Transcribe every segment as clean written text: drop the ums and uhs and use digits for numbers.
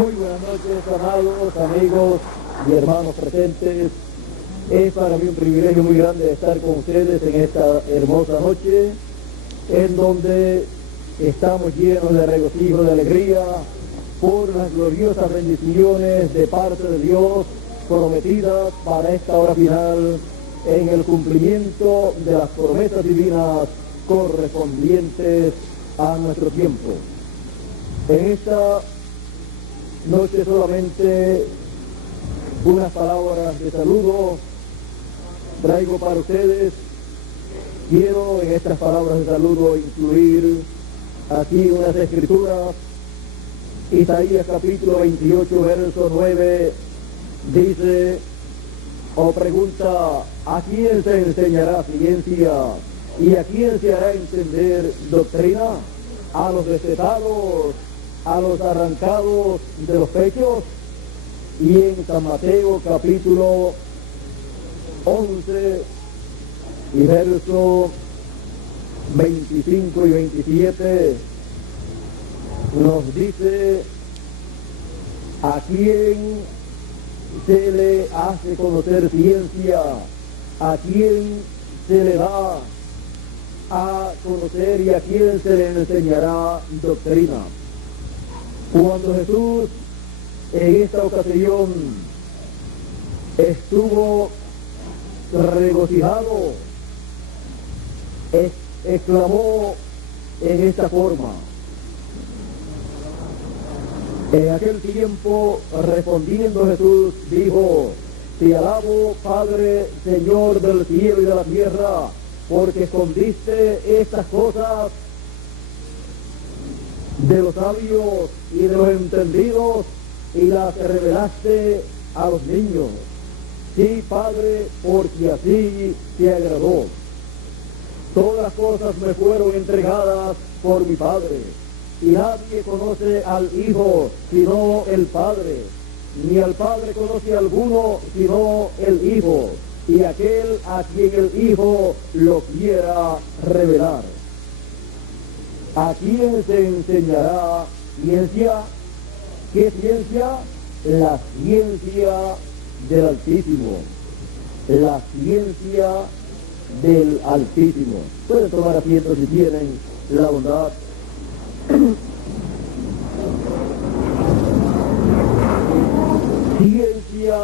Muy buenas noches, amados amigos y hermanos presentes. Es para mí un privilegio muy grande estar con ustedes en esta hermosa noche, en donde estamos llenos de regocijo, de alegría, por las gloriosas bendiciones de parte de Dios prometidas para esta hora final, en el cumplimiento de las promesas divinas correspondientes a nuestro tiempo. En esta noche solamente unas palabras de saludo traigo para ustedes. Quiero en estas palabras de saludo incluir aquí unas escrituras. Isaías capítulo 28, verso 9 dice o pregunta: ¿a quién se enseñará ciencia y a quién se hará entender doctrina? ¿A los destetados, a los arrancados de los pechos? Y en San Mateo capítulo 11 y verso 25 y 27 nos dice: ¿a quién se le hace conocer ciencia? ¿A quién se le da a conocer y a quién se le enseñará doctrina? Cuando Jesús en esta ocasión estuvo regocijado, exclamó en esta forma. En aquel tiempo, respondiendo Jesús, dijo: Te alabo, Padre, Señor del cielo y de la tierra, porque escondiste estas cosas de los sabios y de los entendidos y las revelaste a los niños. Sí, Padre, porque así te agradó. Todas las cosas me fueron entregadas por mi Padre, y nadie conoce al Hijo sino el Padre, ni al Padre conoce alguno sino el Hijo, y aquel a quien el Hijo lo quiera revelar. ¿A quién se enseñará ciencia? ¿Qué ciencia? La ciencia del Altísimo. La ciencia del Altísimo. Pueden tomar asiento si tienen la bondad. Ciencia,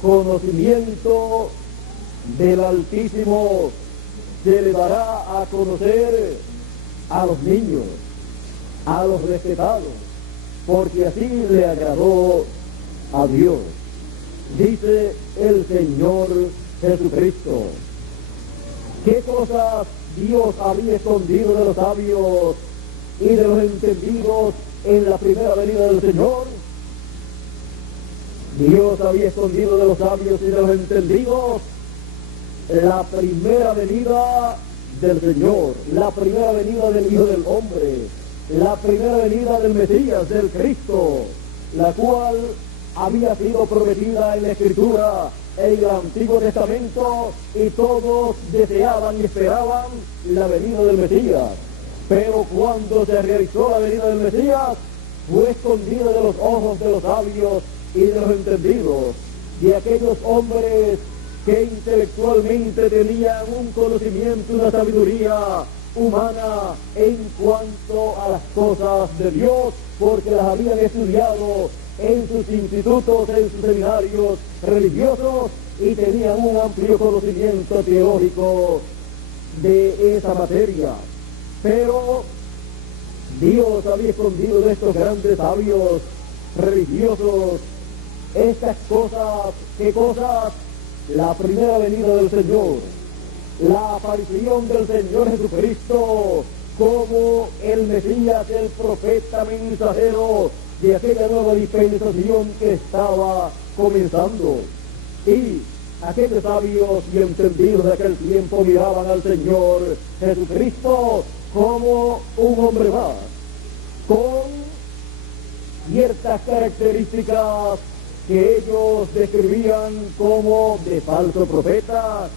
conocimiento del Altísimo se le dará a conocer a los niños, a los respetados, porque así le agradó a Dios. Dice el Señor Jesucristo: ¿qué cosas Dios había escondido de los sabios y de los entendidos en la primera venida del Señor? Dios había escondido de los sabios y de los entendidos la primera venida del Señor, la primera venida del Hijo del Hombre, la primera venida del Mesías, del Cristo, la cual había sido prometida en la Escritura, en el Antiguo Testamento, y todos deseaban y esperaban la venida del Mesías. Pero cuando se realizó la venida del Mesías, fue escondida de los ojos de los sabios y de los entendidos, de aquellos hombres que intelectualmente tenían un conocimiento, una sabiduría humana en cuanto a las cosas de Dios, porque las habían estudiado en sus institutos, en sus seminarios religiosos, y tenían un amplio conocimiento teológico de esa materia. Pero Dios había escondido de estos grandes sabios religiosos estas cosas. ¿Qué cosas? La primera venida del Señor, la aparición del Señor Jesucristo como el Mesías, el profeta mensajero de aquella nueva dispensación que estaba comenzando. Y aquellos sabios y entendidos de aquel tiempo miraban al Señor Jesucristo como un hombre más, con ciertas características que ellos describían como de falso profeta,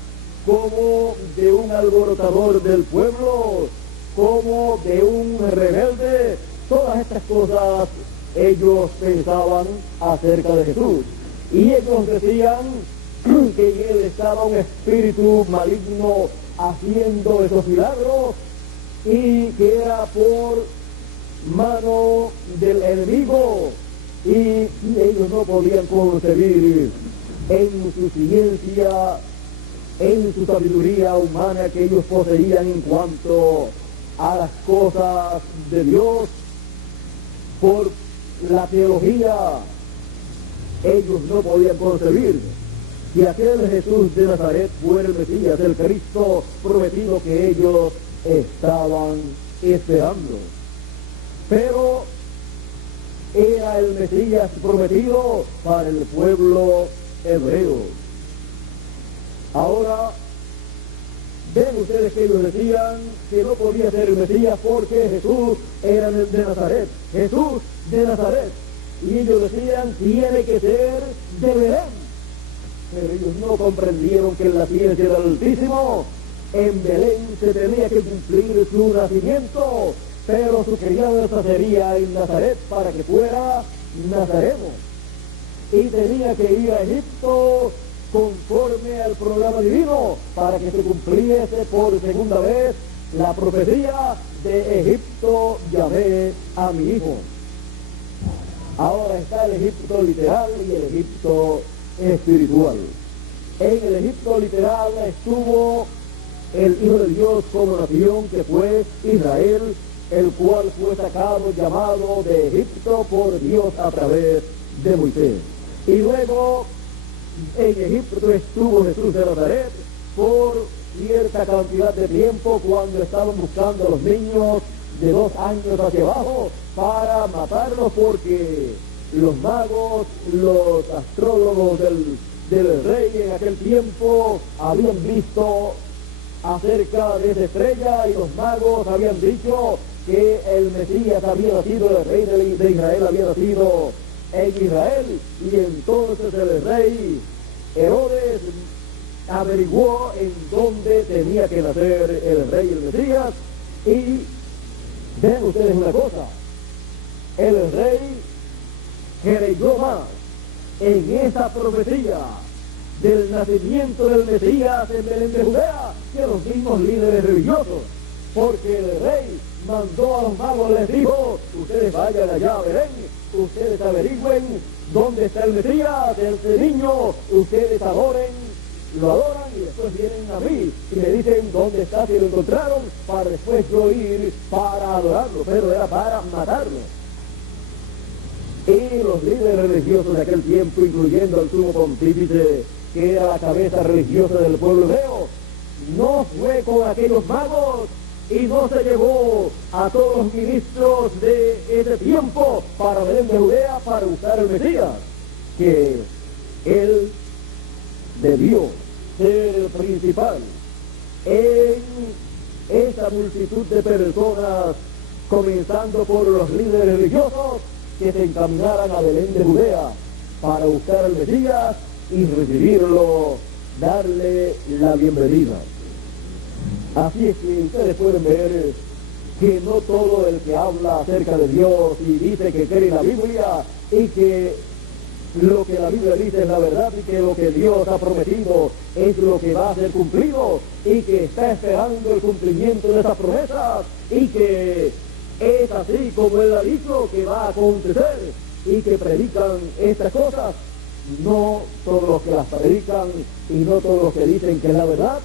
como de un alborotador del pueblo, como de un rebelde. Todas estas cosas ellos pensaban acerca de Jesús. Y ellos decían que en él estaba un espíritu maligno haciendo esos milagros y que era por mano del enemigo, y ellos no podían concebir en su ciencia, en su sabiduría humana que ellos poseían en cuanto a las cosas de Dios, por la teología. Ellos no podían concebir que aquel Jesús de Nazaret fuera el Mesías, el Cristo prometido que ellos estaban esperando. Pero era el Mesías prometido para el pueblo hebreo. Ahora, ven ustedes que ellos decían que no podía ser el Mesías porque Jesús era de Nazaret. Jesús de Nazaret. Y ellos decían, tiene que ser de Belén. Pero ellos no comprendieron que en la ciencia del Altísimo, en Belén se tenía que cumplir su nacimiento, pero su crianza sería en Nazaret para que fuera nazareno. Y tenía que ir a Egipto conforme al programa divino para que se cumpliese por segunda vez la profecía de Egipto llamé a mi hijo. Ahora está el Egipto literal y el Egipto espiritual. En el Egipto literal estuvo el Hijo de Dios como nación, que fue Israel, el cual fue sacado, llamado de Egipto por Dios a través de Moisés. Y luego en Egipto estuvo Jesús de Nazaret por cierta cantidad de tiempo, cuando estaban buscando a los niños de 2 años hacia abajo para matarlos, porque los magos, los astrólogos del rey en aquel tiempo habían visto acerca de esa estrella, y los magos habían dicho que el Mesías había nacido, el rey de Israel había nacido en Israel. Y entonces el rey Herodes averiguó en dónde tenía que nacer el rey, el Mesías. Y vean ustedes una cosa, el rey creyó más en esa profecía del nacimiento del Mesías en Belén de Judea que los mismos líderes religiosos, porque el rey mandó a los magos, les dijo, ustedes vayan allá a Belén, ustedes averigüen dónde está el Mesías, este niño, ustedes lo adoran y después vienen a mí y me dicen dónde está, si lo encontraron, para después yo ir para adorarlo, pero era para matarlo. Y los líderes religiosos de aquel tiempo, incluyendo al sumo pontífice, que era la cabeza religiosa del pueblo hebreo, no fue con aquellos magos y no se llevó a todos los ministros de ese tiempo para Belén de Judea para buscar el Mesías, que él debió ser el principal en esa multitud de personas, comenzando por los líderes religiosos, que se encaminaran a Belén de Judea para buscar al Mesías y recibirlo, darle la bienvenida. Así es que ustedes pueden ver que no todo el que habla acerca de Dios y dice que cree en la Biblia y que lo que la Biblia dice es la verdad y que lo que Dios ha prometido es lo que va a ser cumplido y que está esperando el cumplimiento de esas promesas y que es así como Él ha dicho que va a acontecer, y que predican estas cosas. No todos los que las predican y no todos los que dicen que es la verdad,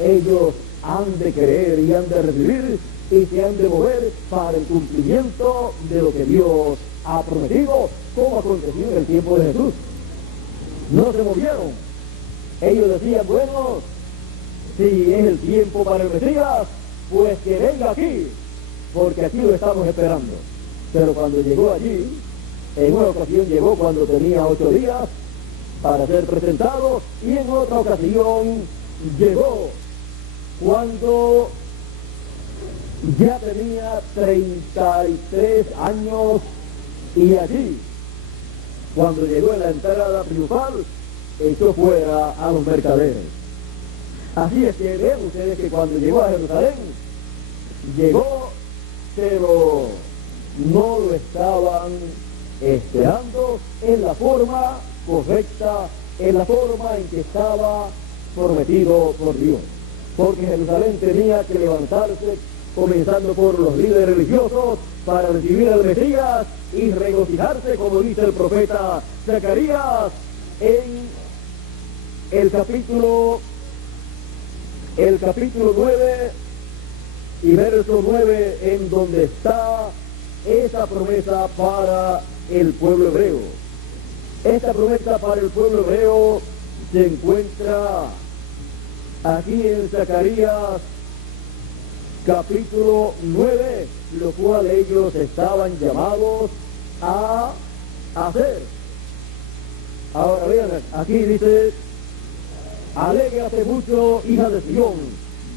ellos han de creer y han de recibir y se han de mover para el cumplimiento de lo que Dios ha prometido, como aconteció en el tiempo de Jesús. No se movieron. Ellos decían, bueno, si es el tiempo para el Mesías, pues que venga aquí, porque aquí lo estamos esperando. Pero cuando llegó allí, en una ocasión llegó cuando tenía 8 días para ser presentado, y en otra ocasión llegó cuando ya tenía 33 años, y allí, cuando llegó en la entrada triunfal, echó fuera a los mercaderes. Así es que ven ustedes que cuando llegó a Jerusalén, llegó, pero no lo estaban esperando en la forma correcta, en la forma en que estaba prometido por Dios. Porque Jerusalén tenía que levantarse, comenzando por los líderes religiosos, para recibir al Mesías y regocijarse, como dice el profeta Zacarías en el capítulo 9 y verso 9, en donde está esa promesa para el pueblo hebreo. Esta promesa para el pueblo hebreo se encuentra aquí en Zacarías capítulo 9, lo cual ellos estaban llamados a hacer. Ahora vean, aquí dice: alégrate mucho, hija de Sión,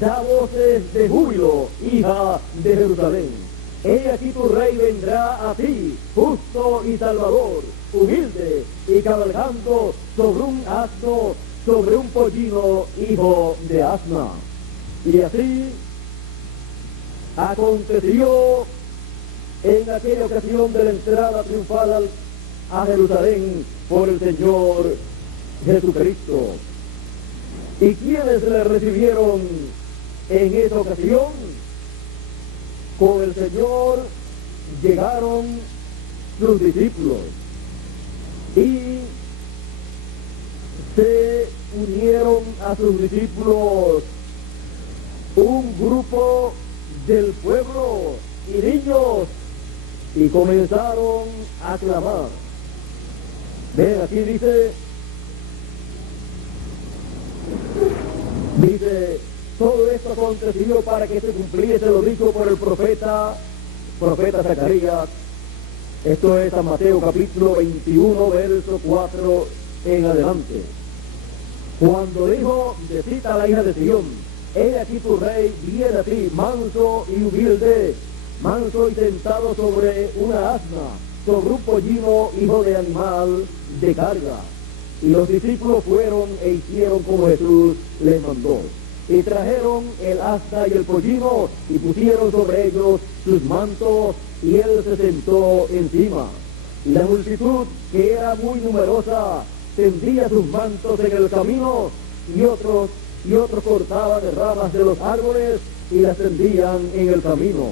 da voces de júbilo, hija de Jerusalén. He aquí tu rey vendrá a ti, justo y salvador, humilde y cabalgando sobre un asno, sobre un pollino, hijo de asna. Y así aconteció en aquella ocasión de la entrada triunfal a Jerusalén por el Señor Jesucristo. ¿Y quiénes le recibieron en esa ocasión? Con el Señor llegaron sus discípulos y se unieron a sus discípulos un grupo del pueblo y niños, y comenzaron a clamar. Ven, aquí dice, todo esto aconteció para que se cumpliese lo dicho por el profeta Zacarías. Esto es San Mateo capítulo 21, verso 4 en adelante. Cuando dijo: decita a la hija de Sión, he aquí tu rey viene a ti, manso y humilde, manso y sentado sobre una asna, sobre un pollino, hijo de animal de carga. Y los discípulos fueron e hicieron como Jesús les mandó. Y trajeron el asna y el pollino, y pusieron sobre ellos sus mantos, y él se sentó encima. Y la multitud, que era muy numerosa, tendía sus mantos en el camino, y otros cortaban ramas de los árboles y las tendían en el camino.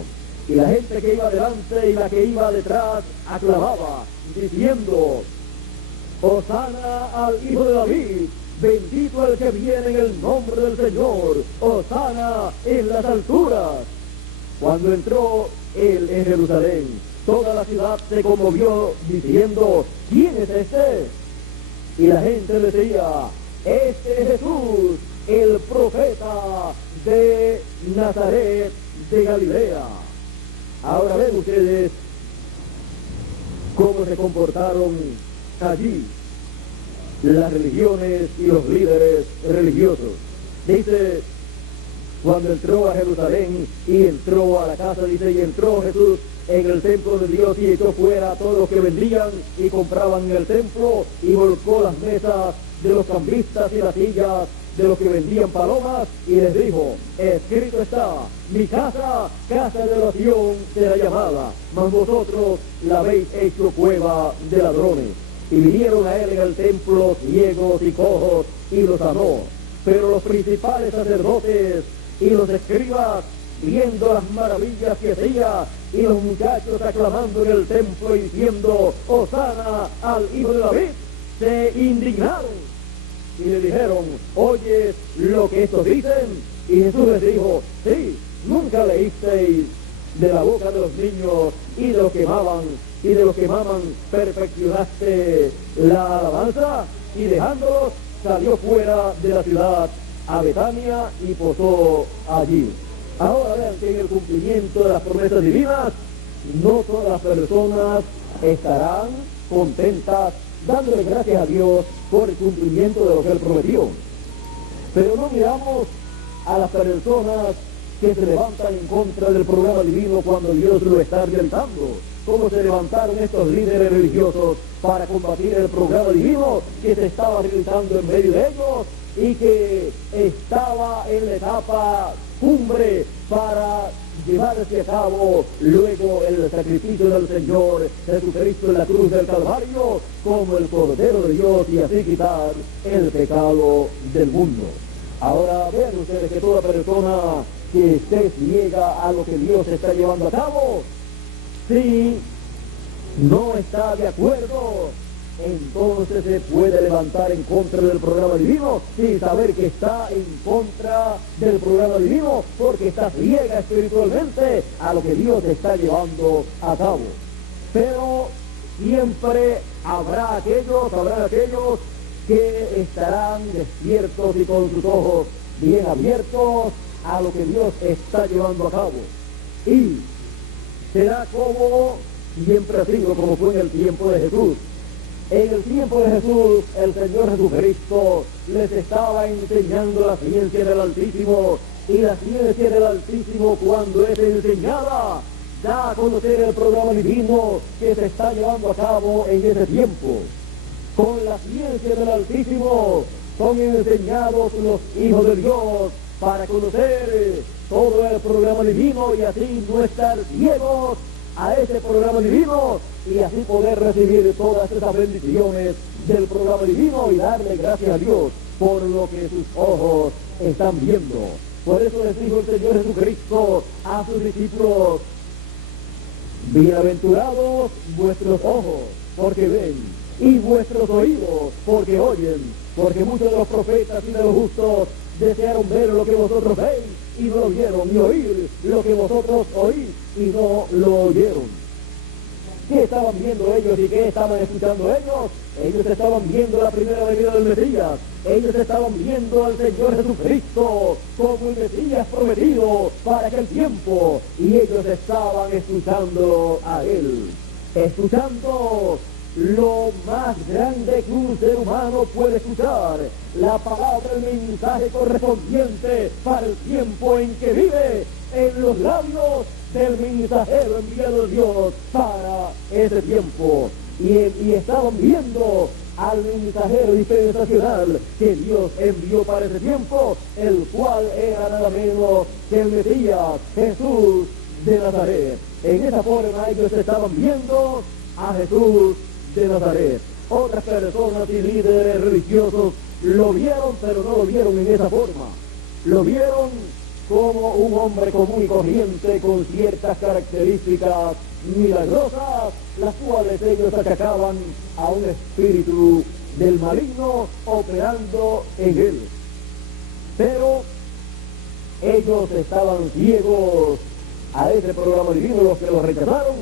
Y la gente que iba delante y la que iba detrás aclamaba, diciendo: Hosana al Hijo de David, bendito el que viene en el nombre del Señor, Hosana en las alturas. Cuando entró él en Jerusalén, toda la ciudad se conmovió, diciendo: ¿quién es este? Y la gente decía: este es Jesús, el profeta de Nazaret de Galilea. Ahora ven ustedes cómo se comportaron allí las religiones y los líderes religiosos. Dice: cuando entró a Jerusalén y entró a la casa, dice, y entró Jesús en el templo de Dios y echó fuera a todos los que vendían y compraban en el templo, y volcó las mesas de los cambistas y las sillas de los que vendían palomas, y les dijo: escrito está, mi casa, casa de oración será llamada, mas vosotros la habéis hecho cueva de ladrones. Y vinieron a él en el templo ciegos y cojos, y los sanó. Pero los principales sacerdotes y los escribas, viendo las maravillas que hacía, y los muchachos aclamando en el templo y diciendo: Hosana al Hijo de David, se indignaron y le dijeron: ¿oyes lo que estos dicen? Y Jesús les dijo: sí, nunca leísteis de la boca de los niños y de los que maman perfeccionaste la alabanza. Y dejándolos, salió fuera de la ciudad a Betania y posó allí. Ahora vean que en el cumplimiento de las promesas divinas, no todas las personas estarán contentas dándole gracias a Dios por el cumplimiento de lo que Él prometió. Pero no miramos a las personas que se levantan en contra del programa divino cuando Dios lo está realizando. Cómo se levantaron estos líderes religiosos para combatir el programa divino que se estaba realizando en medio de ellos y que estaba en la etapa cumbre para llevarse a cabo luego el sacrificio del Señor Jesucristo en la cruz del Calvario como el Cordero de Dios y así quitar el pecado del mundo. Ahora vean ustedes que toda persona que esté ciega a lo que Dios está llevando a cabo, si no está de acuerdo, entonces se puede levantar en contra del programa divino y saber que está en contra del programa divino porque está ciega espiritualmente a lo que Dios está llevando a cabo. Pero siempre habrá aquellos que estarán despiertos y con sus ojos bien abiertos a lo que Dios está llevando a cabo. Y será como siempre ha sido, como fue en el tiempo de Jesús. En el tiempo de Jesús, el Señor Jesucristo les estaba enseñando la ciencia del Altísimo, y la ciencia del Altísimo, cuando es enseñada, da a conocer el programa divino que se está llevando a cabo en ese tiempo. Con la ciencia del Altísimo son enseñados los hijos de Dios para conocer todo el programa divino y así no estar ciegos a ese programa divino y así poder recibir todas esas bendiciones del programa divino y darle gracias a Dios por lo que sus ojos están viendo. Por eso les dijo el Señor Jesucristo a sus discípulos: bienaventurados vuestros ojos, porque ven, y vuestros oídos, porque oyen, porque muchos de los profetas y de los justos desearon ver lo que vosotros veis y no lo vieron, y oír lo que vosotros oís y no lo oyeron. ¿Qué estaban viendo ellos y qué estaban escuchando ellos? Ellos estaban viendo la primera venida del Mesías. Ellos estaban viendo al Señor Jesucristo como el Mesías prometido para aquel tiempo. Y ellos estaban escuchando a Él. Escuchando lo más grande que un ser humano puede escuchar. La palabra, el mensaje correspondiente para el tiempo en que vive, en los labios del mensajero enviado de Dios para ese tiempo. Y estaban viendo al mensajero dispensacional que Dios envió para ese tiempo, el cual era nada menos que el Mesías, Jesús de Nazaret. En esa forma ellos estaban viendo a Jesús de Nazaret. Otras personas y líderes religiosos lo vieron, pero no lo vieron en esa forma. Lo vieron como un hombre común y corriente con ciertas características milagrosas, las cuales ellos achacaban a un espíritu del maligno operando en él. Pero ellos estaban ciegos a ese programa divino, los que lo rechazaron,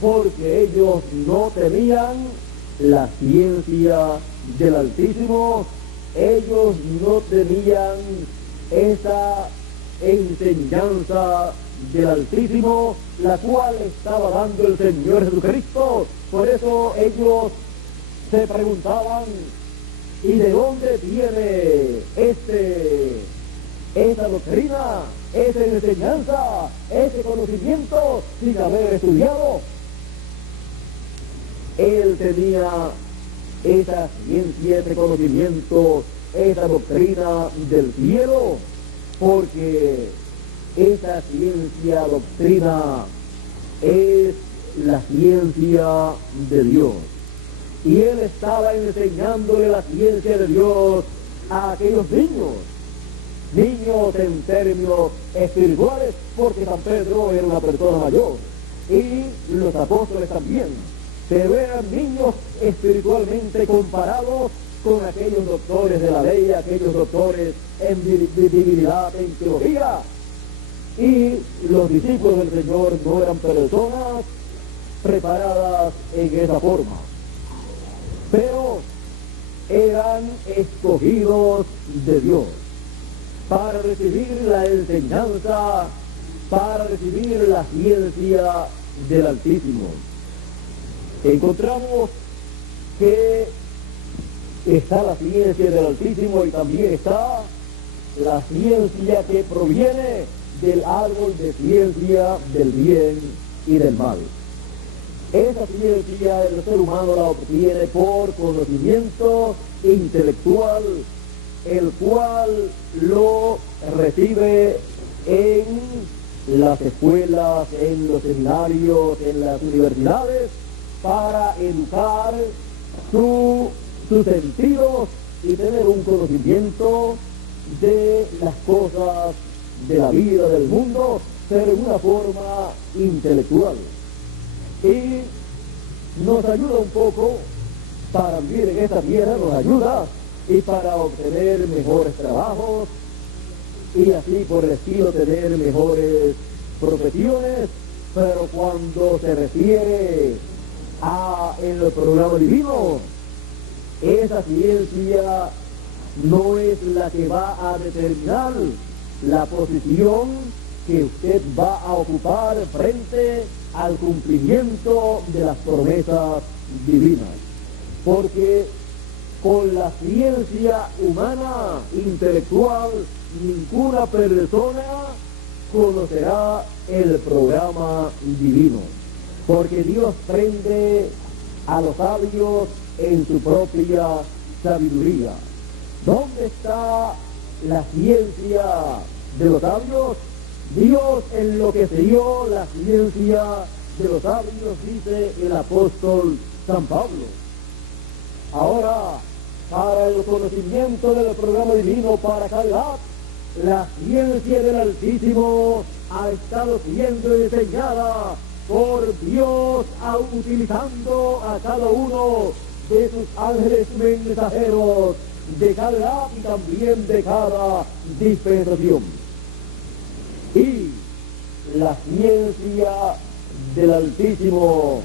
porque ellos no tenían la ciencia del Altísimo, ellos no tenían esa enseñanza del Altísimo, la cual estaba dando el Señor Jesucristo. Por eso ellos se preguntaban: ¿y de dónde viene esa doctrina, esa enseñanza, ese conocimiento sin haber estudiado? Él tenía esa ciencia, ese conocimiento, esa doctrina del cielo, porque esa ciencia, doctrina, es la ciencia de Dios. Y él estaba enseñándole la ciencia de Dios a aquellos niños en términos espirituales, porque San Pedro era una persona mayor, y los apóstoles también, pero eran niños espiritualmente comparados con aquellos doctores de la ley, aquellos doctores en divinidad, en teología. Y los discípulos del Señor no eran personas preparadas en esa forma, pero eran escogidos de Dios para recibir la enseñanza, para recibir la ciencia del Altísimo. Encontramos que está la ciencia del Altísimo y también está la ciencia que proviene del árbol de ciencia del bien y del mal. Esa ciencia el ser humano la obtiene por conocimiento intelectual, el cual lo recibe en las escuelas, en los seminarios, en las universidades, para educar sus sentidos y tener un conocimiento de las cosas de la vida, del mundo, pero en una forma intelectual. Y nos ayuda un poco para vivir en esta tierra, nos ayuda, y para obtener mejores trabajos, y así por el estilo tener mejores profesiones, pero cuando se refiere a el programa divino, esa ciencia no es la que va a determinar la posición que usted va a ocupar frente al cumplimiento de las promesas divinas, porque con la ciencia humana, intelectual, ninguna persona conocerá el programa divino, porque Dios prende a los sabios en su propia sabiduría. ¿Dónde está la ciencia de los sabios? Dios enloqueció la ciencia de los sabios, dice el apóstol San Pablo. Ahora, para el conocimiento del programa divino para calidad, la ciencia del Altísimo ha estado siendo enseñada por Dios, utilizando a cada uno de sus ángeles mensajeros de cada edad y también de cada dispensación. Y la ciencia del Altísimo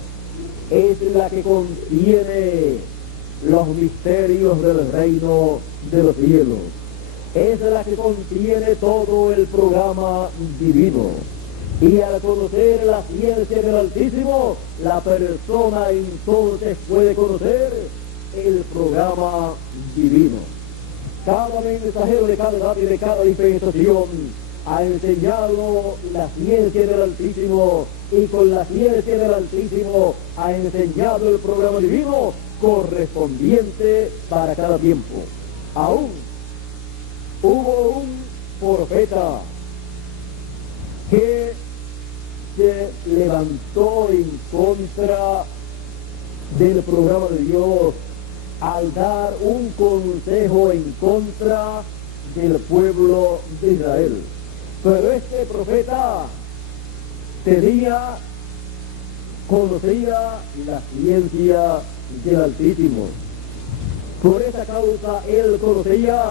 es la que contiene los misterios del reino de los cielos. Es la que contiene todo el programa divino. Y al conocer la ciencia del Altísimo, la persona entonces puede conocer el programa divino. Cada mensajero de cada edad y de cada dispensación ha enseñado la ciencia del Altísimo, y con la ciencia del Altísimo ha enseñado el programa divino correspondiente para cada tiempo. Aún hubo un profeta que se levantó en contra del programa de Dios al dar un consejo en contra del pueblo de Israel. Pero este profeta conocía la ciencia del Altísimo. Por esa causa él conocía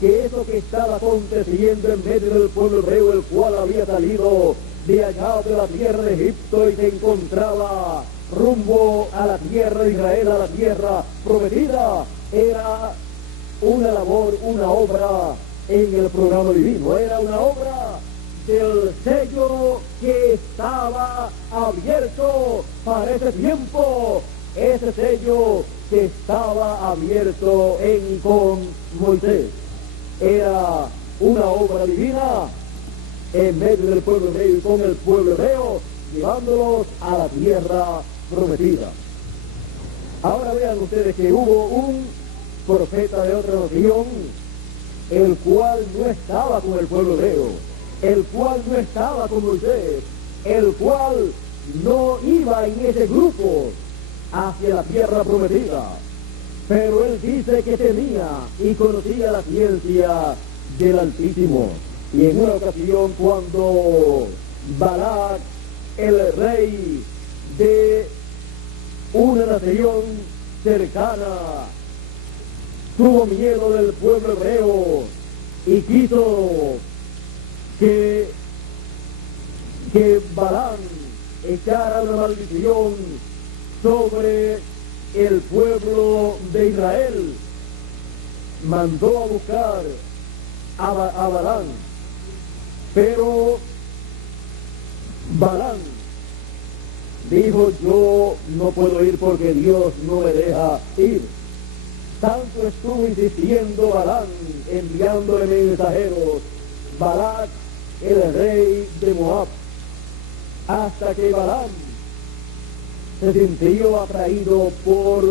que eso que estaba aconteciendo en medio del pueblo hebreo, el cual había salido de allá de la tierra de Egipto y se encontraba rumbo a la tierra de Israel, a la tierra prometida, era una labor, una obra en el programa divino, era una obra del sello que estaba abierto para ese tiempo, ese sello que estaba abierto con Moisés. Era una obra divina en medio del pueblo hebreo y con el pueblo hebreo, llevándolos a la tierra prometida. Ahora vean ustedes que hubo un profeta de otra nación, el cual no estaba con el pueblo hebreo, el cual no estaba con Moisés, el cual no iba en ese grupo hacia la tierra prometida. Pero él dice que tenía y conocía la ciencia del Altísimo. Y en una ocasión, cuando Balac, el rey de una nación cercana, tuvo miedo del pueblo hebreo y quiso que Balaam echara una maldición sobre el pueblo de Israel, mandó a buscar a Balaam, pero Balaam dijo: yo no puedo ir porque Dios no me deja ir. Tanto estuvo insistiendo Balaam, enviándole mensajeros, Balac, el rey de Moab, hasta que Balaam se sintió atraído por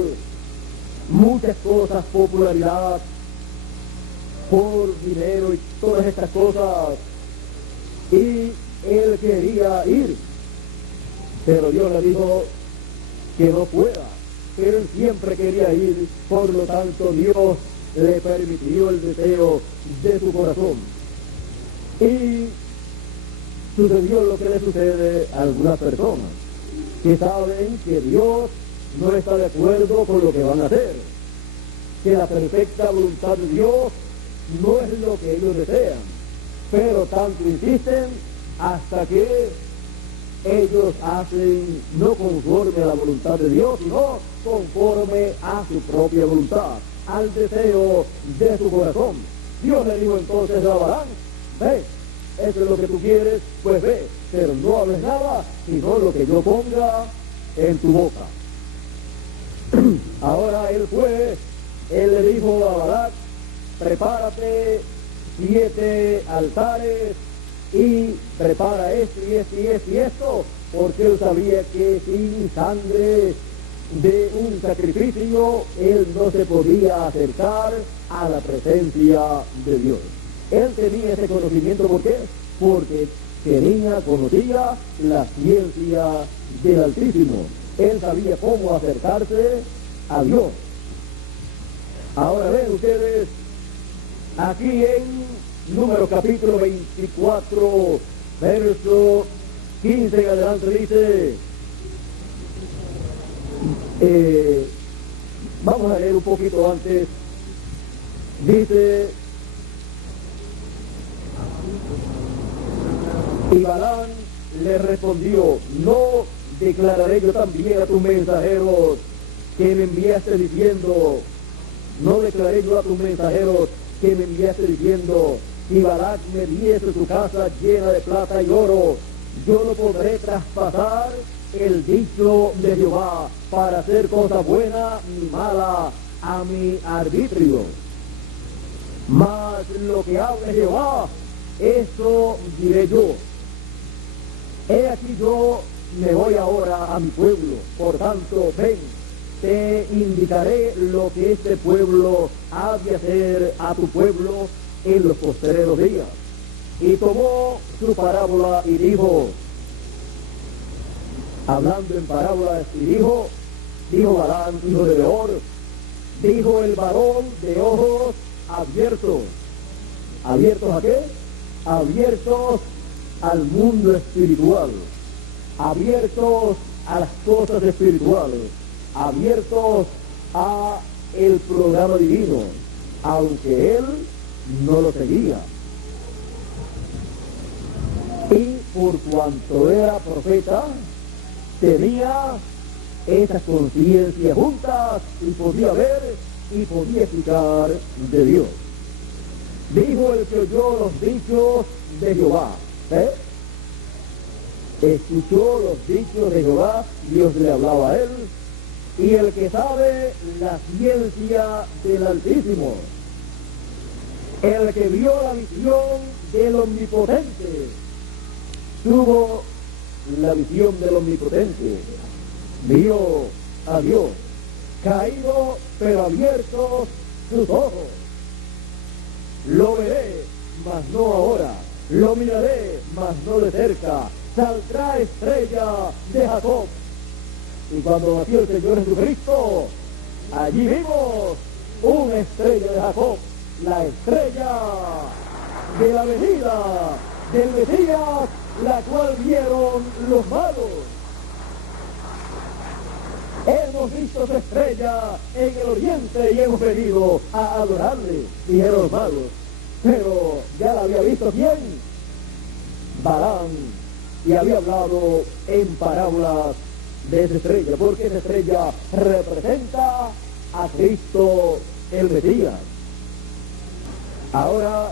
muchas cosas, popularidad, por dinero y todas estas cosas, y él quería ir, pero Dios le dijo que no fuera, pero él siempre quería ir, por lo tanto Dios le permitió el deseo de su corazón. Y sucedió lo que le sucede a algunas personas, que saben que Dios no está de acuerdo con lo que van a hacer, que la perfecta voluntad de Dios no es lo que ellos desean, pero tanto insisten hasta que ellos hacen no conforme a la voluntad de Dios, sino conforme a su propia voluntad, al deseo de su corazón. Dios le dijo entonces a Balaam: ve, eso es lo que tú quieres, pues ve, pero no hables nada, sino lo que yo ponga en tu boca. Ahora él le dijo a Balac: prepárate 7 altares y prepara esto y esto y esto y esto, porque él sabía que sin sangre de un sacrificio él no se podía acercar a la presencia de Dios. Él tenía ese conocimiento. ¿Por qué? Porque conocía la ciencia del Altísimo. Él sabía cómo acercarse a Dios. Ahora ven ustedes, aquí en Números capítulo 24, verso 15 en adelante dice, vamos a leer un poquito antes, dice: y Balaam le respondió: no declararé yo también a tus mensajeros que me enviaste diciendo, no declaré yo a tus mensajeros que me enviaste diciendo, si Balac me diese su casa llena de plata y oro, yo no podré traspasar el dicho de Jehová para hacer cosa buena ni mala a mi arbitrio. Mas lo que hable Jehová, eso diré yo. He aquí yo me voy ahora a mi pueblo, por tanto ven, te indicaré lo que este pueblo ha de hacer a tu pueblo en los postreros días. Y tomó su parábola y dijo, hablando en parábolas, y dijo Balaam, hijo de Beor, dijo el varón de ojos abiertos. ¿Abiertos a qué? Abiertos al mundo espiritual, abiertos a las cosas espirituales, abiertos a el programa divino, aunque él no lo seguía. Y por cuanto era profeta, tenía esas conciencias juntas y podía ver y podía explicar de Dios. Dijo el que oyó los dichos de Jehová. Escuchó los dichos de Jehová, Dios le hablaba a él, y el que sabe la ciencia del Altísimo, el que vio la visión del Omnipotente, tuvo la visión del Omnipotente, vio a Dios, caído pero abiertos sus ojos. Lo veré, mas no ahora, lo miraré, mas no de cerca, saldrá estrella de Jacob. Y cuando nació el Señor Jesucristo, allí vimos una estrella de Jacob, la estrella de la venida del Mesías, la cual vieron los magos. Hemos visto su estrella en el oriente y hemos venido a adorarle, dijeron los magos. Pero ya la había visto ¿quién? Balaam, y había hablado en parábolas de esa estrella, porque esa estrella representa a Cristo el Mesías. Ahora,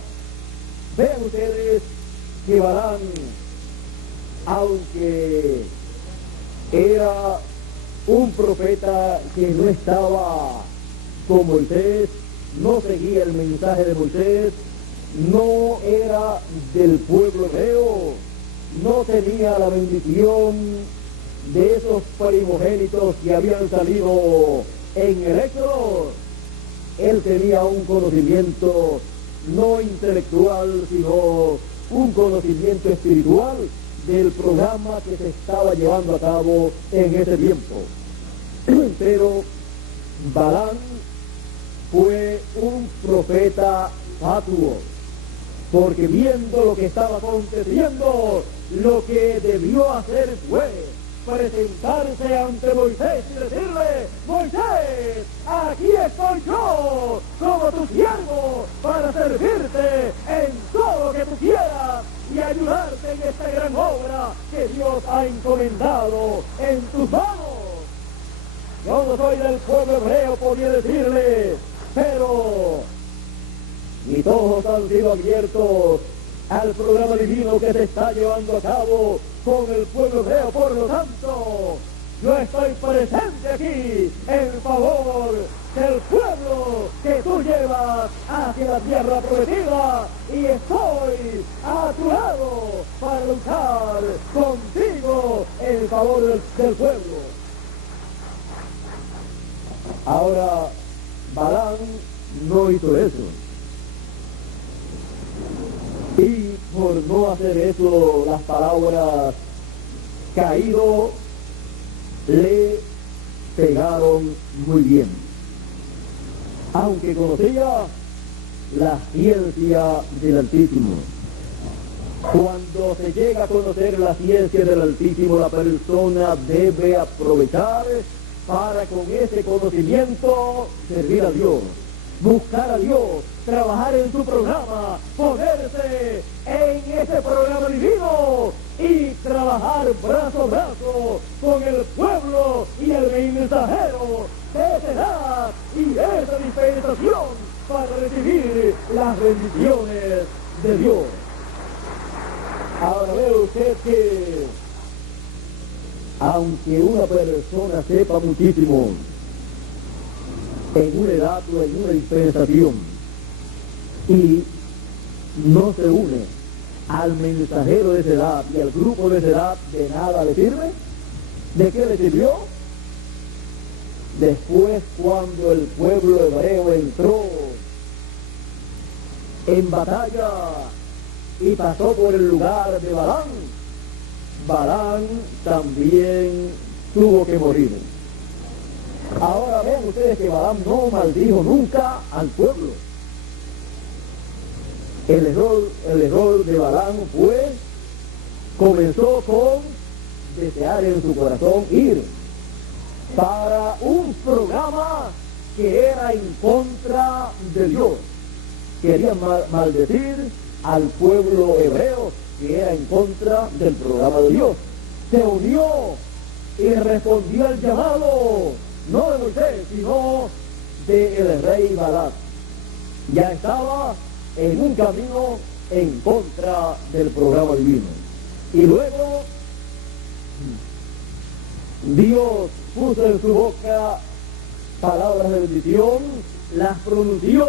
vean ustedes que Balaam, aunque era un profeta que no estaba con Moisés, no seguía el mensaje de Moisés, no era del pueblo hebreo, no tenía la bendición de esos primogénitos que habían salido en el Éxodo. Él tenía un conocimiento no intelectual, sino un conocimiento espiritual del programa que se estaba llevando a cabo en ese tiempo. Pero Balaam fue un profeta fatuo, porque viendo lo que estaba aconteciendo, lo que debió hacer fue presentarse ante Moisés y decirle: Moisés, aquí estoy yo como tu siervo para servirte en todo lo que tú quieras y ayudarte en esta gran obra que Dios ha encomendado en tus manos. Yo no soy del pueblo hebreo, podía decirle, pero mis ojos han sido abiertos al programa divino que se está llevando a cabo con el pueblo hebreo. Por lo tanto, yo estoy presente aquí en favor del pueblo que tú llevas hacia la tierra prometida, y estoy a tu lado para luchar contigo en favor del pueblo. Ahora, Balaam no hizo eso. Y por no hacer eso, las palabras caído le pegaron muy bien. Aunque conocía la ciencia del Altísimo. Cuando se llega a conocer la ciencia del Altísimo, la persona debe aprovechar para con ese conocimiento servir a Dios, buscar a Dios, trabajar en su programa, ponerse en ese programa divino y trabajar brazo a brazo con el pueblo y el mensajero de Sedad y esa dispensación para recibir las bendiciones de Dios. Ahora ve usted que aunque una persona sepa muchísimo en una edad o en una dispensación y no se une al mensajero de esa edad y al grupo de esa edad, de nada le sirve. ¿De qué le sirvió? Después, cuando el pueblo hebreo entró en batalla y pasó por el lugar de Balaam, Balaam también tuvo que morir. Ahora ven ustedes que Balaam no maldijo nunca al pueblo. El error de Balaam comenzó con desear en su corazón ir para un programa que era en contra de Dios. Quería maldecir al pueblo hebreo que era en contra del programa de Dios. Se unió y respondió al llamado, no de Moisés, sino del rey Balac. Ya estaba en un camino en contra del programa divino. Y luego Dios puso en su boca palabras de bendición, las pronunció,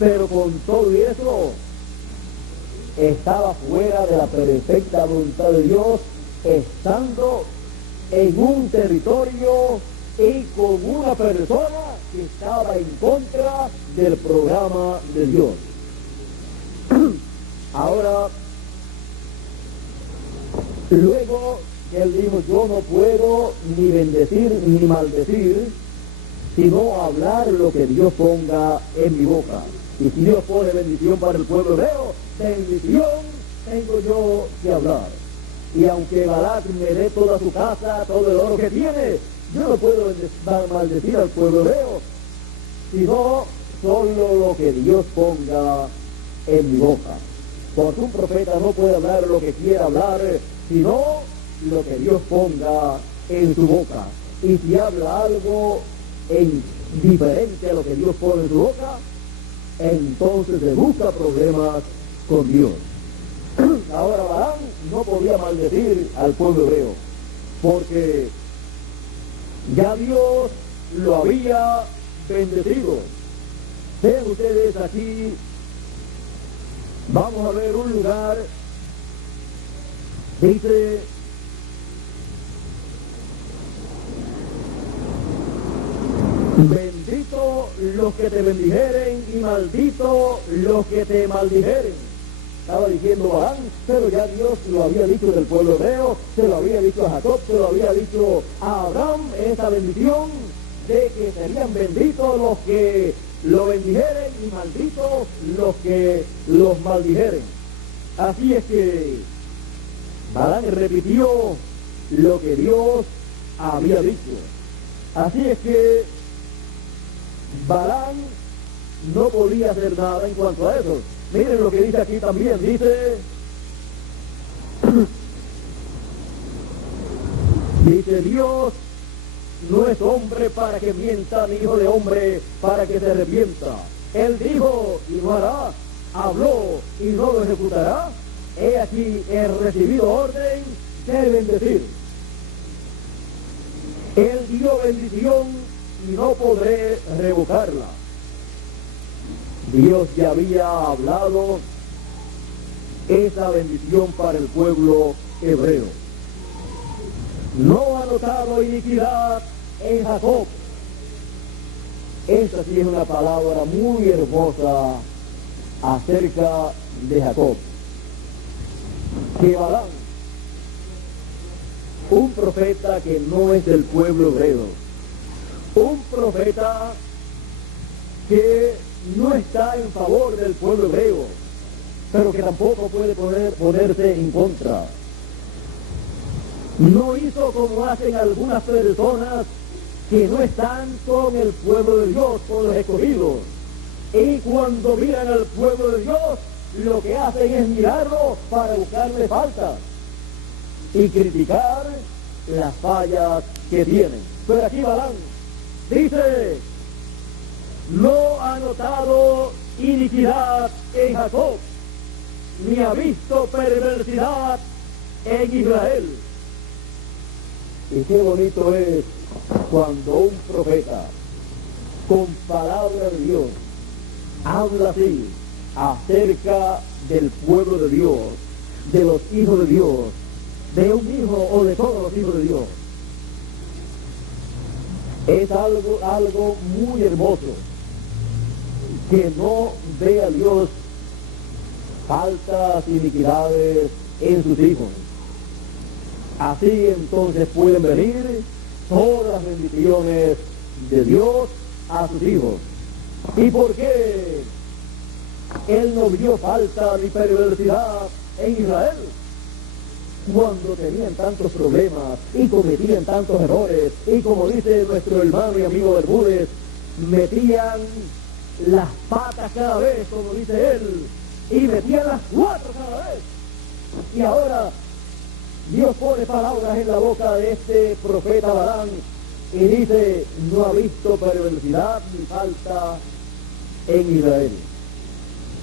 pero con todo eso estaba fuera de la perfecta voluntad de Dios, estando en un territorio y con una persona que estaba en contra del programa de Dios. Ahora, luego él dijo, yo no puedo ni bendecir ni maldecir, sino hablar lo que Dios ponga en mi boca. Y si Dios pone bendición para el pueblo hebreo, bendición tengo yo que hablar. Y aunque Balac me dé toda su casa, todo el oro que tiene, yo no puedo maldecir al pueblo hebreo, sino solo lo que Dios ponga en mi boca. Porque un profeta no puede hablar lo que quiera hablar, sino lo que Dios ponga en su boca. Y si habla algo diferente a lo que Dios pone en su boca, entonces se busca problemas con Dios. Ahora Balaam no podía maldecir al pueblo hebreo, porque ya Dios lo había bendecido. Vean ustedes aquí, vamos a ver un lugar, dice, bendito los que te bendijeren y maldito los que te maldijeren. estaba diciendo Balaam, pero ya Dios lo había dicho del pueblo hebreo, se lo había dicho a Jacob, se lo había dicho a Abraham, esa bendición de que serían benditos los que lo bendijeren y malditos los que los maldijeren. Así es que Balaam repitió lo que Dios había dicho. Así es que Balaam no podía hacer nada en cuanto a eso. Miren lo que dice aquí también, dice Dios no es hombre para que mienta, ni hijo de hombre para que se arrepienta. Él dijo y no hará, habló y no lo ejecutará. He aquí he recibido orden de bendecir. Él dio bendición y no podré revocarla. Dios ya había hablado esa bendición para el pueblo hebreo. No ha notado iniquidad en Jacob. Esa sí es una palabra muy hermosa acerca de Jacob. Que Balaam, un profeta que no es del pueblo hebreo, un profeta que no está en favor del pueblo hebreo, pero que tampoco puede ponerse en contra. No hizo como hacen algunas personas que no están con el pueblo de Dios, con los escogidos. Y cuando miran al pueblo de Dios, lo que hacen es mirarlo para buscarle faltas y criticar las fallas que tienen. Pero aquí Balaam dice, no ha notado iniquidad en Jacob, ni ha visto perversidad en Israel. Y qué bonito es cuando un profeta con palabra de Dios habla así acerca del pueblo de Dios, de los hijos de Dios, de un hijo o de todos los hijos de Dios. Es algo muy hermoso que no vea a Dios faltas, iniquidades en sus hijos. Así entonces pueden venir todas las bendiciones de Dios a sus hijos. ¿Y por qué Él no vio falta ni perversidad en Israel? Cuando tenían tantos problemas y cometían tantos errores, y como dice nuestro hermano y amigo Bermúdez, metían las patas cada vez, como dice él, y metían las 4 cada vez. Y ahora Dios pone palabras en la boca de este profeta Balaam y dice, no ha visto perversidad ni falta en Israel.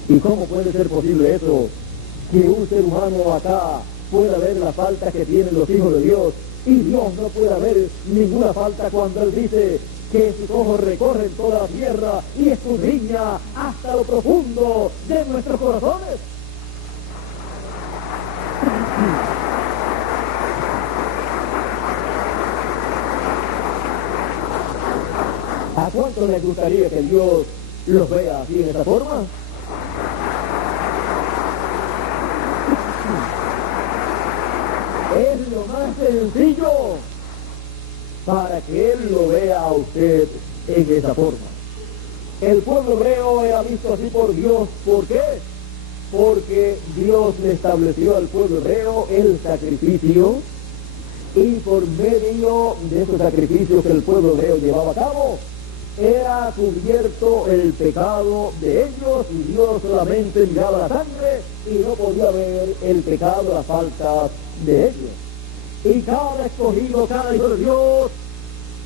¿Y cómo puede ser posible eso? Que un ser humano acá pueda ver la falta que tienen los hijos de Dios y Dios no pueda ver ninguna falta cuando Él dice que sus ojos recorren toda la tierra y escudriña hasta lo profundo de nuestros corazones. ¿A cuántos les gustaría que Dios los vea así en esta forma? Es lo más sencillo para que Él lo vea a usted en esa forma. El pueblo hebreo era visto así por Dios. ¿Por qué? Porque Dios le estableció al pueblo hebreo el sacrificio, y por medio de esos sacrificios que el pueblo hebreo llevaba a cabo, era cubierto el pecado de ellos, y Dios solamente miraba la sangre y no podía ver el pecado, las faltas de ellos. Y cada escogido, cada hijo de Dios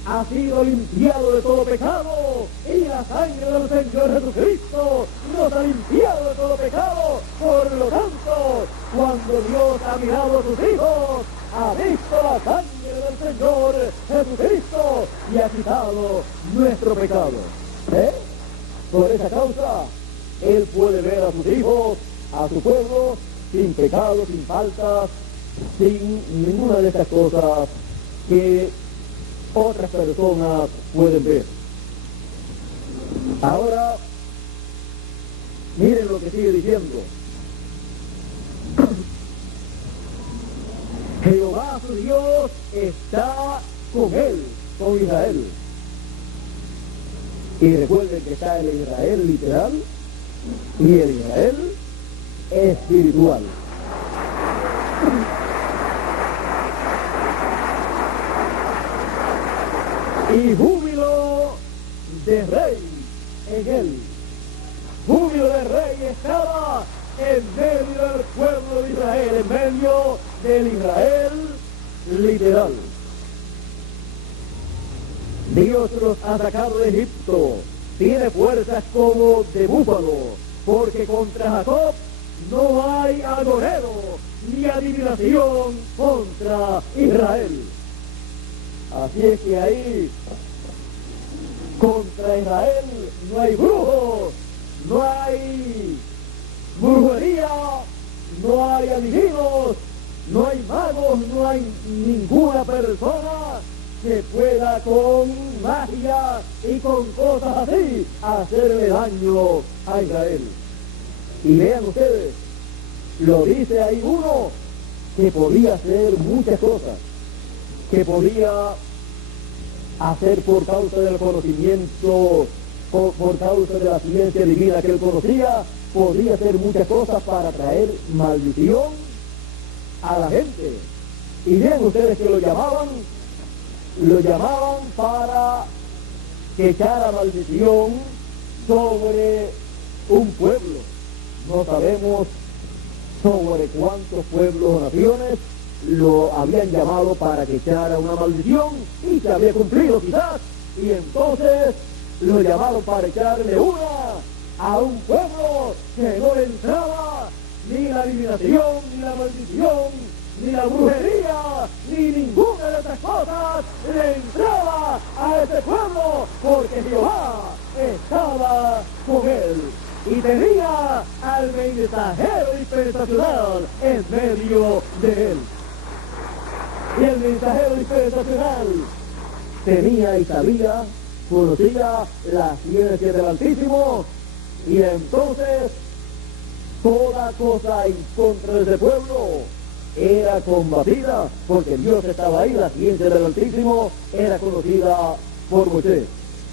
ha sido limpiado de todo pecado, y la sangre del Señor Jesucristo nos ha limpiado de todo pecado. Por lo tanto, cuando Dios ha mirado a sus hijos, ha visto la sangre del Señor Jesucristo y ha quitado nuestro pecado. Por esa causa, Él puede ver a sus hijos, a su pueblo, sin pecado, sin faltas, sin ninguna de estas cosas que otras personas pueden ver. Ahora, miren lo que sigue diciendo. Jehová su Dios está con él, con Israel. Y recuerden que está el Israel literal y el Israel espiritual. Y júbilo de rey en él. Júbilo de rey estaba en medio del pueblo de Israel, en medio del Israel literal. Dios los ha sacado de Egipto, tiene fuerzas como de búfalo, porque contra Jacob no hay agorero ni adivinación contra Israel. Así es que ahí contra Israel no hay brujos, no hay brujería, no hay adivinos, no hay magos, no hay ninguna persona que pueda con magia y con cosas así hacerle daño a Israel. Y vean ustedes, lo dice ahí uno que podía hacer muchas cosas, que podía hacer por causa del conocimiento, por causa de la ciencia divina que él conocía, podía hacer muchas cosas para traer maldición a la gente. Y vean ustedes que lo llamaban para que echara maldición sobre un pueblo. No sabemos sobre cuántos pueblos o naciones lo habían llamado para que echara una maldición y se había cumplido quizás, y entonces lo llamaron para echarle una a un pueblo que no le entraba ni la adivinación, ni la maldición, ni la brujería, ni ninguna de estas cosas le entraba a ese pueblo, porque Jehová estaba con él y tenía al mensajero dispensacional en medio de él. Y el mensajero dispensacional tenía y sabía, conocía la ciencia del Altísimo, y entonces toda cosa en contra de ese pueblo era combatida, porque Dios estaba ahí. La ciencia del Altísimo era conocida por Moisés.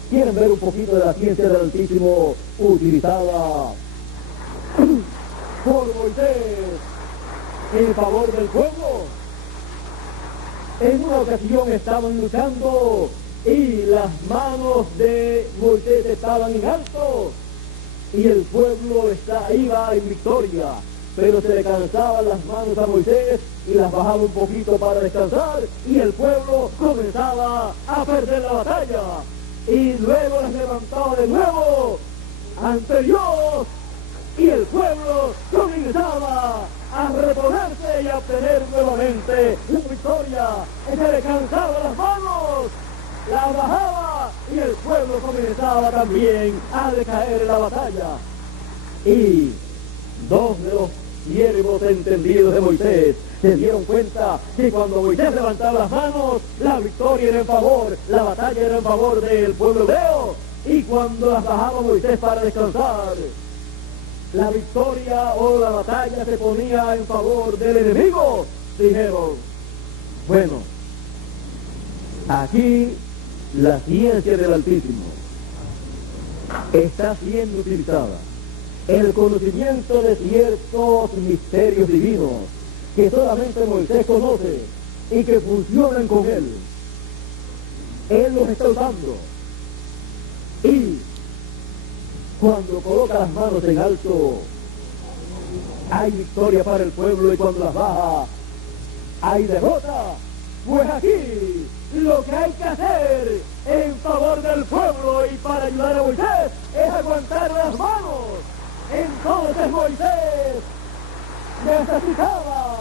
¿Quieren ver un poquito de la ciencia del Altísimo utilizada por Moisés en favor del pueblo? En una ocasión estaban luchando y las manos de Moisés estaban en alto y el pueblo iba en victoria, pero se le cansaban las manos a Moisés y las bajaba un poquito para descansar, y el pueblo comenzaba a perder la batalla, y luego las levantaba de nuevo ante Dios, y el pueblo comenzaba a reponerse y a obtener nuevamente la victoria. Y se le cansaban las manos, la bajaba, y el pueblo comenzaba también a decaer en la batalla. Y dos de los siervos entendidos de Moisés se dieron cuenta que cuando Moisés levantaba las manos, la victoria era en favor, la batalla era en favor del pueblo hebreo, y cuando las bajaba Moisés para descansar, la victoria o la batalla se ponía en favor del enemigo. Dijeron, bueno, aquí la ciencia del Altísimo está siendo utilizada, el conocimiento de ciertos misterios divinos que solamente Moisés conoce y que funcionan con él. Él los está usando, y cuando coloca las manos en alto hay victoria para el pueblo, y cuando las baja hay derrota. Pues aquí lo que hay que hacer en favor del pueblo y para ayudar a Moisés es aguantar las manos. Entonces Moisés necesitaba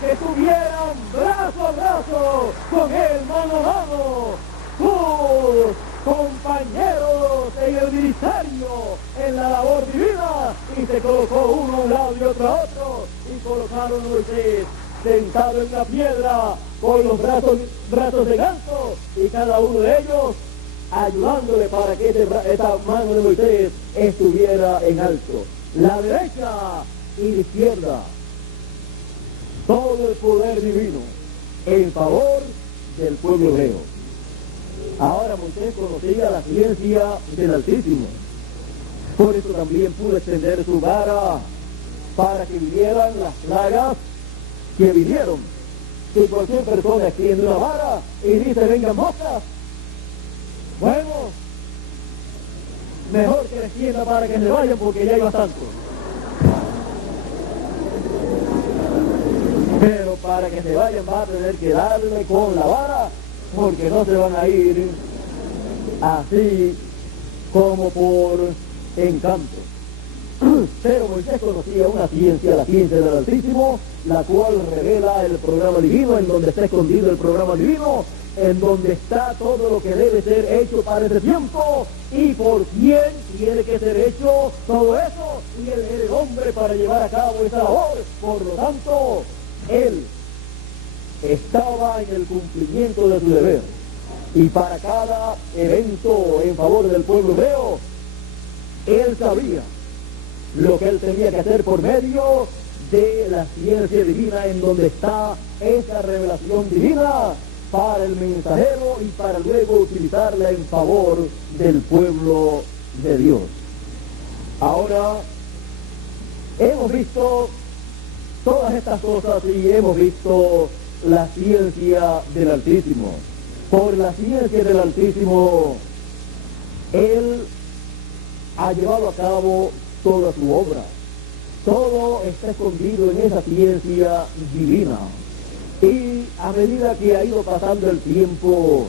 que tuvieran brazo a brazo con él, mano a mano, sus compañeros en el ministerio, en la labor divina, y se colocó uno a un lado y otro a otro, y colocaron a Moisés sentado en la piedra con los brazos en alto, y cada uno de ellos ayudándole para que esa mano de Moisés estuviera en alto, la derecha y la izquierda. todo el poder divino en favor del pueblo hebreo. Ahora Moisés conocía la ciencia del Altísimo, por eso también pudo extender su vara para que vinieran las plagas que vinieron. Si cualquier persona extiende una vara y dice vengan moscas, bueno, mejor que la extienda para que se vayan porque ya hay bastante. Pero para que se vayan va a tener que darle con la vara, porque no se van a ir así como por encanto. Pero Moisés conocía una ciencia, la ciencia del Altísimo, la cual revela el programa divino, en donde está escondido el programa divino, en donde está todo lo que debe ser hecho para ese tiempo y por quién tiene que ser hecho todo eso, y él era el hombre para llevar a cabo esa labor. Por lo tanto, él estaba en el cumplimiento de su deber, y para cada evento en favor del pueblo hebreo, él sabía lo que él tenía que hacer por medio de la ciencia divina, en donde está esa revelación divina para el mensajero y para luego utilizarla en favor del pueblo de Dios. Ahora, hemos visto todas estas cosas y hemos visto la ciencia del Altísimo. Por la ciencia del Altísimo, Él ha llevado a cabo toda su obra. Todo está escondido en esa ciencia divina. Y a medida que ha ido pasando el tiempo,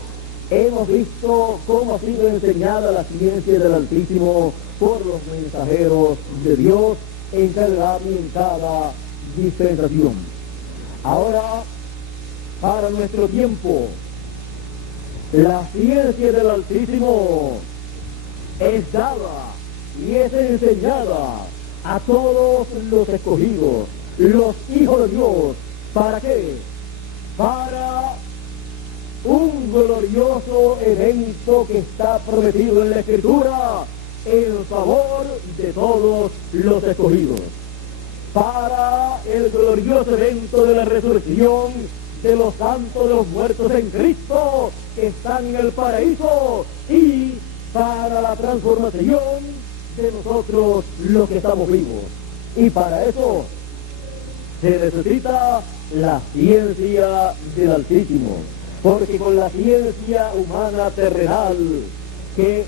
hemos visto cómo ha sido enseñada la ciencia del Altísimo por los mensajeros de Dios en cada y en cada dispensación. Ahora, para nuestro tiempo, la ciencia del Altísimo es dada y es enseñada a todos los escogidos, los hijos de Dios. ¿Para qué? Para un glorioso evento que está prometido en la Escritura en favor de todos los escogidos. Para el glorioso evento de la resurrección de los santos, de los muertos en Cristo, que están en el paraíso, y para la transformación de nosotros los que estamos vivos. Y para eso se necesita la ciencia del Altísimo, porque con la ciencia humana terrenal que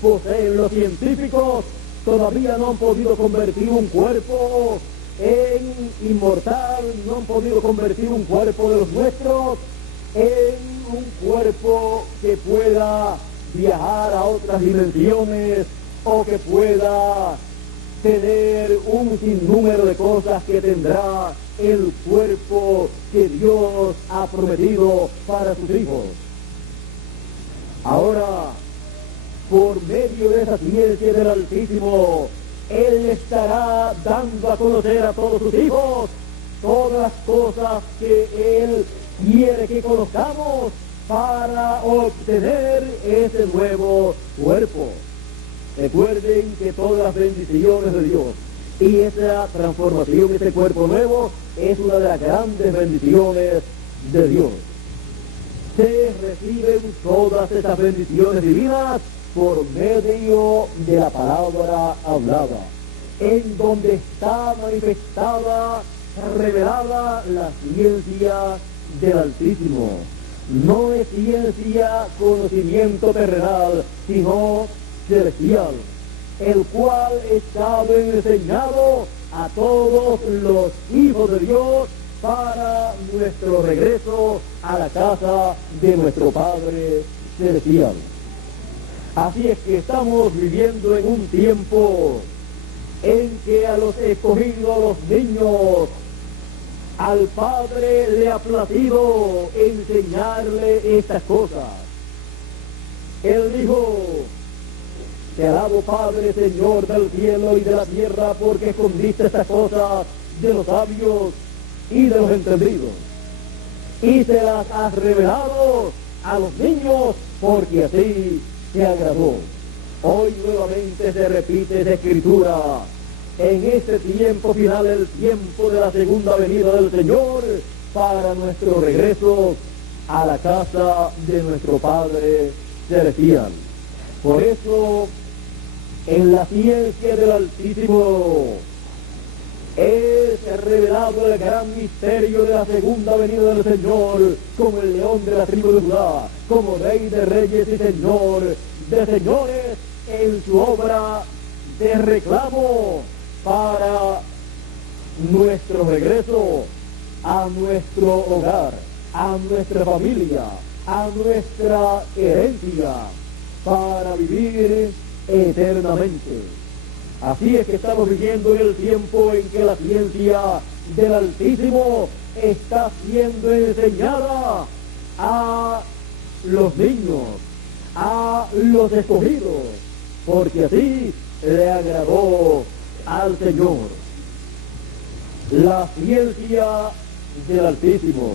poseen los científicos todavía no han podido convertir un cuerpo en inmortal, no han podido convertir un cuerpo de los nuestros en un cuerpo que pueda viajar a otras dimensiones o que pueda tener un sinnúmero de cosas que tendrá el cuerpo que Dios ha prometido para sus hijos. Ahora, por medio de esa ciencia del Altísimo, Él estará dando a conocer a todos sus hijos todas las cosas que Él quiere que conozcamos para obtener ese nuevo cuerpo. Recuerden que todas las bendiciones de Dios y esa transformación, ese cuerpo nuevo, es una de las grandes bendiciones de Dios. Se reciben todas esas bendiciones divinas por medio de la palabra hablada, en donde está manifestada, revelada la ciencia del Altísimo. No es ciencia, conocimiento terrenal, sino celestial, el cual está enseñado a todos los hijos de Dios para nuestro regreso a la casa de nuestro Padre Celestial. Así es que estamos viviendo en un tiempo en que a los escogidos, los niños, al Padre le ha placido enseñarle estas cosas. Él dijo: te alabo, Padre, Señor del cielo y de la tierra, porque escondiste estas cosas de los sabios y de los entendidos, y se las has revelado a los niños, porque así te agradó. Hoy nuevamente se repite esa escritura en este tiempo final, el tiempo de la segunda venida del Señor, para nuestro regreso a la casa de nuestro Padre Celestial. Por eso, en la ciencia del Altísimo, es revelado el gran misterio de la segunda venida del Señor, como el león de la tribu de Judá, como Rey de reyes y Señor de señores, en su obra de reclamo para nuestro regreso a nuestro hogar, a nuestra familia, a nuestra herencia, para vivir eternamente. Así es que estamos viviendo en el tiempo en que la ciencia del Altísimo está siendo enseñada a los niños, a los escogidos, porque así le agradó al Señor. La ciencia del Altísimo,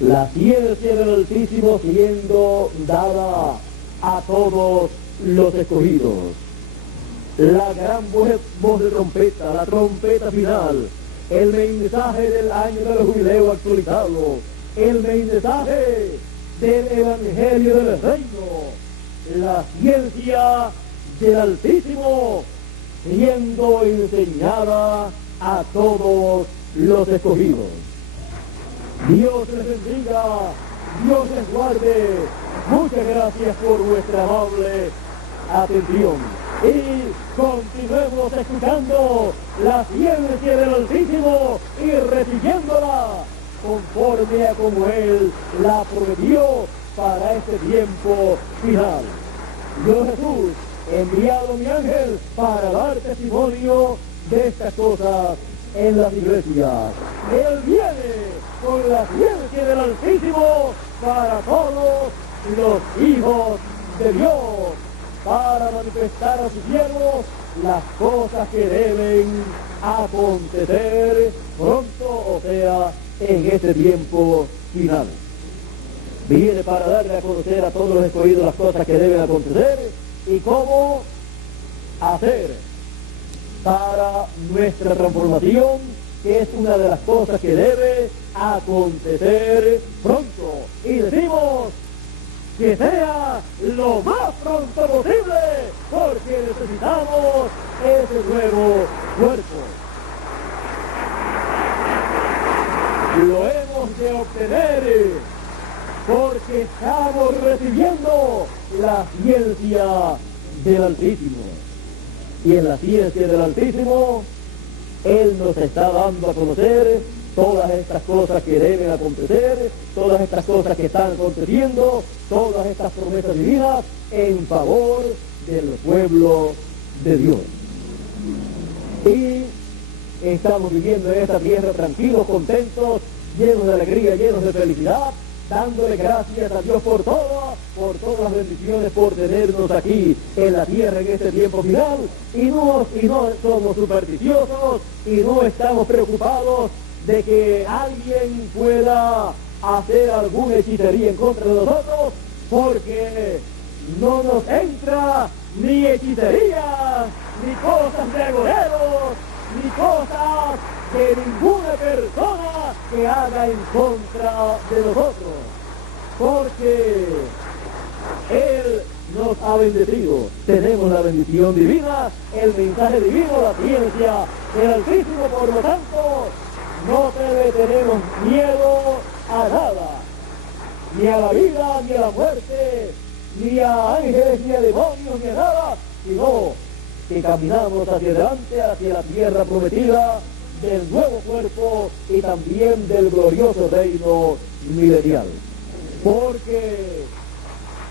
la ciencia del Altísimo siendo dada a todos los escogidos. La gran voz de trompeta, la trompeta final, el mensaje del año del jubileo actualizado, el mensaje del evangelio del reino, la ciencia del Altísimo siendo enseñada a todos los escogidos. Dios les bendiga, Dios les guarde. Muchas gracias por vuestra amable atención. Y continuemos escuchando la ciencia del Altísimo y recibiéndola conforme a como Él la prometió para este tiempo final. Yo, Jesús, he enviado mi ángel para dar testimonio de estas cosas en las iglesias. Él viene con la ciencia del Altísimo para todos los hijos de Dios, para manifestar a sus siervos las cosas que deben acontecer pronto, o sea, en este tiempo final. Viene para darle a conocer a todos los escogidos las cosas que deben acontecer y cómo hacer para nuestra transformación, que es una de las cosas que debe acontecer pronto. Y decimos que sea lo más pronto posible, porque necesitamos ese nuevo cuerpo. Lo hemos de obtener porque estamos recibiendo la ciencia del Altísimo. Y en la ciencia del Altísimo, Él nos está dando a conocer todas estas cosas que deben acontecer, todas estas cosas que están aconteciendo, todas estas promesas divinas en favor del pueblo de Dios. Y estamos viviendo en esta tierra tranquilos, contentos, llenos de alegría, llenos de felicidad, dándole gracias a Dios por todas las bendiciones, por tenernos aquí en la tierra en este tiempo final, y no somos supersticiosos y no estamos preocupados de que alguien pueda hacer alguna hechicería en contra de nosotros, porque no nos entra ni hechicería, ni cosas de agoreros, ni cosas de ninguna persona que haga en contra de nosotros, porque Él nos ha bendecido. Tenemos la bendición divina, el mensaje divino, la ciencia del Altísimo. Por lo tanto, no tenemos miedo a nada, ni a la vida, ni a la muerte, ni a ángeles, ni a demonios, ni a nada, sino que caminamos hacia adelante, hacia la tierra prometida del nuevo cuerpo y también del glorioso reino milenial. Porque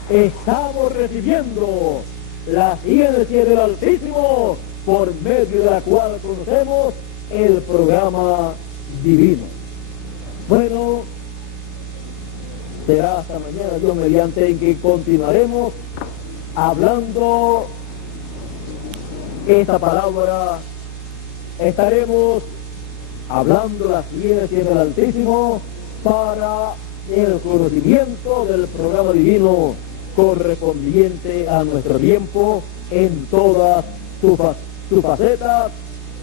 estamos recibiendo la ciencia del Altísimo, por medio de la cual conocemos el programa divino. Bueno, será hasta mañana, Dios mediante, en que continuaremos hablando esta palabra. Estaremos hablando la ciencia del Altísimo para el conocimiento del programa divino correspondiente a nuestro tiempo en todas sus facetas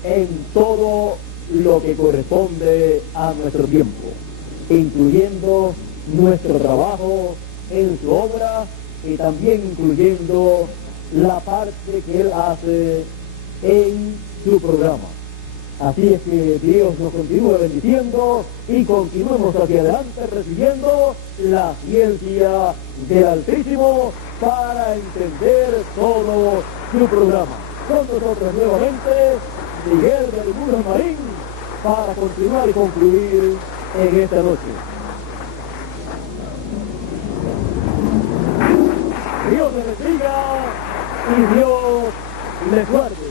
en todo lo que corresponde a nuestro tiempo, incluyendo nuestro trabajo en su obra y también incluyendo la parte que él hace en su programa. Así es que Dios nos continúe bendiciendo y continuemos hacia adelante recibiendo la ciencia del Altísimo para entender todo su programa. Con nosotros nuevamente Miguel de Muros Marín para continuar y concluir en esta noche. Dios les bendiga y Dios les guarde.